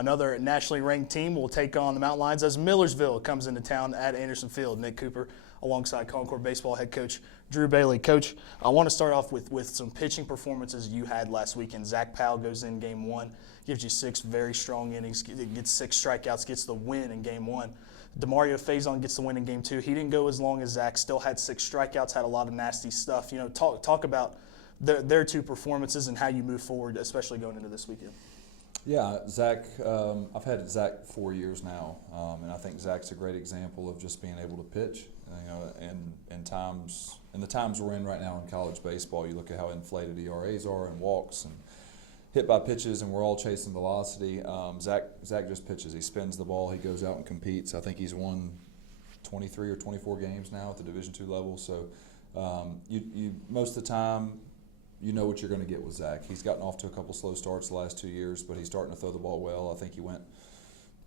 Another nationally ranked team will take on the Mountain Lions as Millersville comes into town at Anderson Field. Nick Cooper alongside Concord baseball head coach Drew Bailey. Coach, I want to start off with some pitching performances you had last weekend. Zach Powell goes in game one, gives you 6 very strong innings, gets 6 strikeouts, gets the win in game one. DeMario Faison gets the win in game 2. He didn't go as long as Zach, still had 6 strikeouts, had a lot of nasty stuff. Talk about their 2 performances and how you move forward, especially going into this weekend. Yeah, Zach, I've had Zach 4 years now, and I think Zach's a great example of just being able to pitch. In the times we're in right now in college baseball, you look at how inflated ERAs are and walks and hit by pitches, and we're all chasing velocity. Zach just pitches. He spins the ball. He goes out and competes. I think he's won 23 or 24 games now at the Division II level. So you most of the time, you know what you're going to get with Zach. He's gotten off to a couple slow starts the last 2 years, but he's starting to throw the ball well. I think he went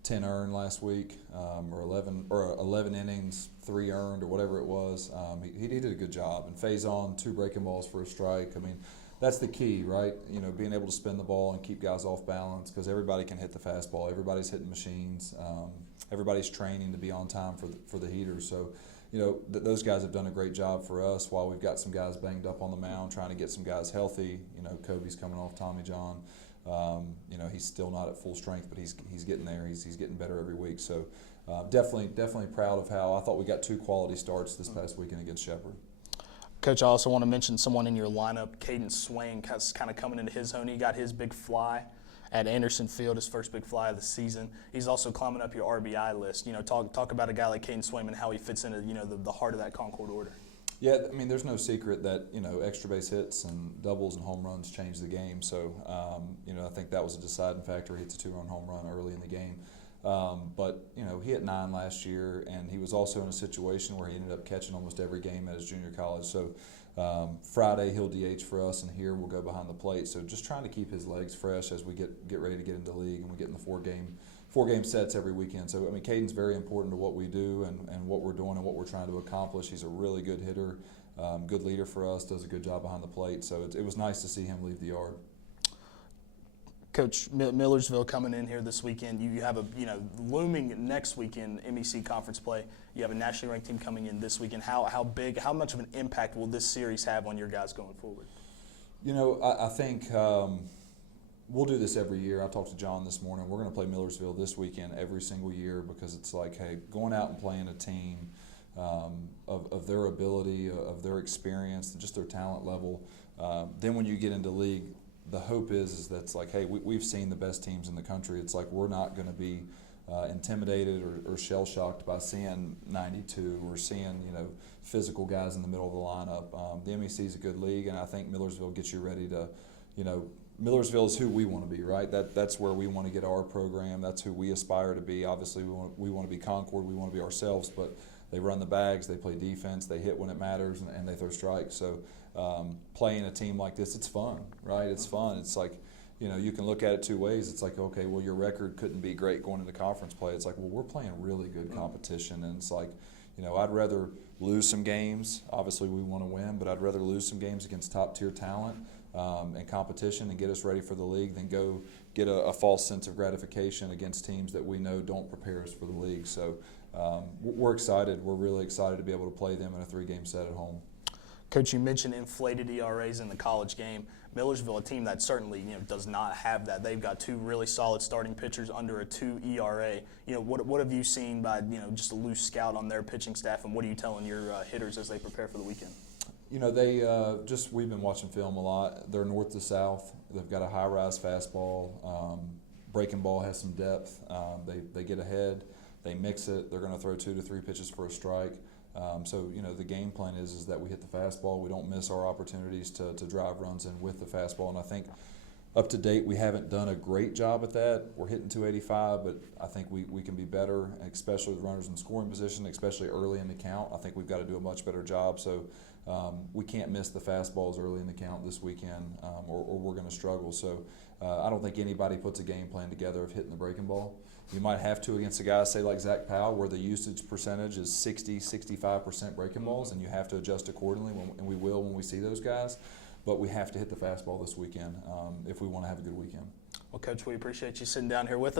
10 earned last week, or 11 innings, 3 earned, or whatever it was. He did a good job. And Faison, 2 breaking balls for a strike. I mean, that's the key, right? Being able to spin the ball and keep guys off balance, because everybody can hit the fastball. Everybody's hitting machines. Everybody's training to be on time for the heaters. So, those guys have done a great job for us while we've got some guys banged up on the mound, trying to get some guys healthy. Kobe's coming off Tommy John. He's still not at full strength, but he's getting there. He's getting better every week. So definitely proud of how I thought we got 2 quality starts this past weekend against Shepherd. Coach, I also want to mention someone in your lineup, Caden Swain, kind of coming into his own. He got his big fly at Anderson Field, his first big fly of the season. He's also climbing up your RBI list. Talk about a guy like Caden Swain and how he fits into the heart of that Concord order. Yeah, I mean, there's no secret that extra base hits and doubles and home runs change the game. So I think that was a deciding factor. He hits a 2-run home run early in the game. But he hit 9 last year, and he was also in a situation where he ended up catching almost every game at his junior college. So Friday he'll DH for us, and here we'll go behind the plate. So just trying to keep his legs fresh as we get ready to get into the league, and we get in the 4-game sets every weekend. So, I mean, Caden's very important to what we do and what we're doing and what we're trying to accomplish. He's a really good hitter, good leader for us, does a good job behind the plate. So it was nice to see him leave the yard. Coach, Millersville coming in here this weekend. You have a looming next weekend MEC conference play. You have a nationally ranked team coming in this weekend. How much of an impact will this series have on your guys going forward? I think we'll do this every year. I talked to John this morning. We're going to play Millersville this weekend every single year, because it's like, hey, going out and playing a team of their ability, of their experience, just their talent level. Then when you get into league, the hope is that it's like, hey, we've seen the best teams in the country. It's like we're not going to be intimidated or shell-shocked by seeing 92 or seeing, physical guys in the middle of the lineup. The MEC is a good league, and I think Millersville gets you ready to, Millersville is who we want to be, right? That's where we want to get our program. That's who we aspire to be. Obviously, we want to be Concord. We want to be ourselves, but they run the bags, they play defense, they hit when it matters, and they throw strikes. So playing a team like this, it's fun, right? It's fun. It's like, you can look at it 2 ways. It's like, okay, well, your record couldn't be great going into conference play. It's like, well, we're playing really good competition, and it's like, I'd rather lose some games. Obviously, we want to win, but I'd rather lose some games against top-tier talent and competition and get us ready for the league than go get a false sense of gratification against teams that we know don't prepare us for the league. So we're excited. We're really excited to be able to play them in a 3-game set at home. Coach, you mentioned inflated ERAs in the college game. Millersville, a team that certainly does not have that. They've got 2 really solid starting pitchers under a 2 ERA. What have you seen by just a loose scout on their pitching staff, and what are you telling your hitters as they prepare for the weekend? We've been watching film a lot. They're north to south. They've got a high-rise fastball. Breaking ball has some depth. They get ahead. They mix it. They're going to throw 2 to 3 pitches for a strike. The game plan is that we hit the fastball. We don't miss our opportunities to drive runs in with the fastball. And I think up to date, we haven't done a great job at that. We're hitting 285, but I think we can be better, especially with runners in scoring position, especially early in the count. I think we've got to do a much better job. So we can't miss the fastballs early in the count this weekend, or we're going to struggle. So I don't think anybody puts a game plan together of hitting the breaking ball. You might have to against a guy, say, like Zach Powell, where the usage percentage is 60-65% breaking balls, and you have to adjust accordingly, and we will when we see those guys. But we have to hit the fastball this weekend if we want to have a good weekend. Well, Coach, we appreciate you sitting down here with us.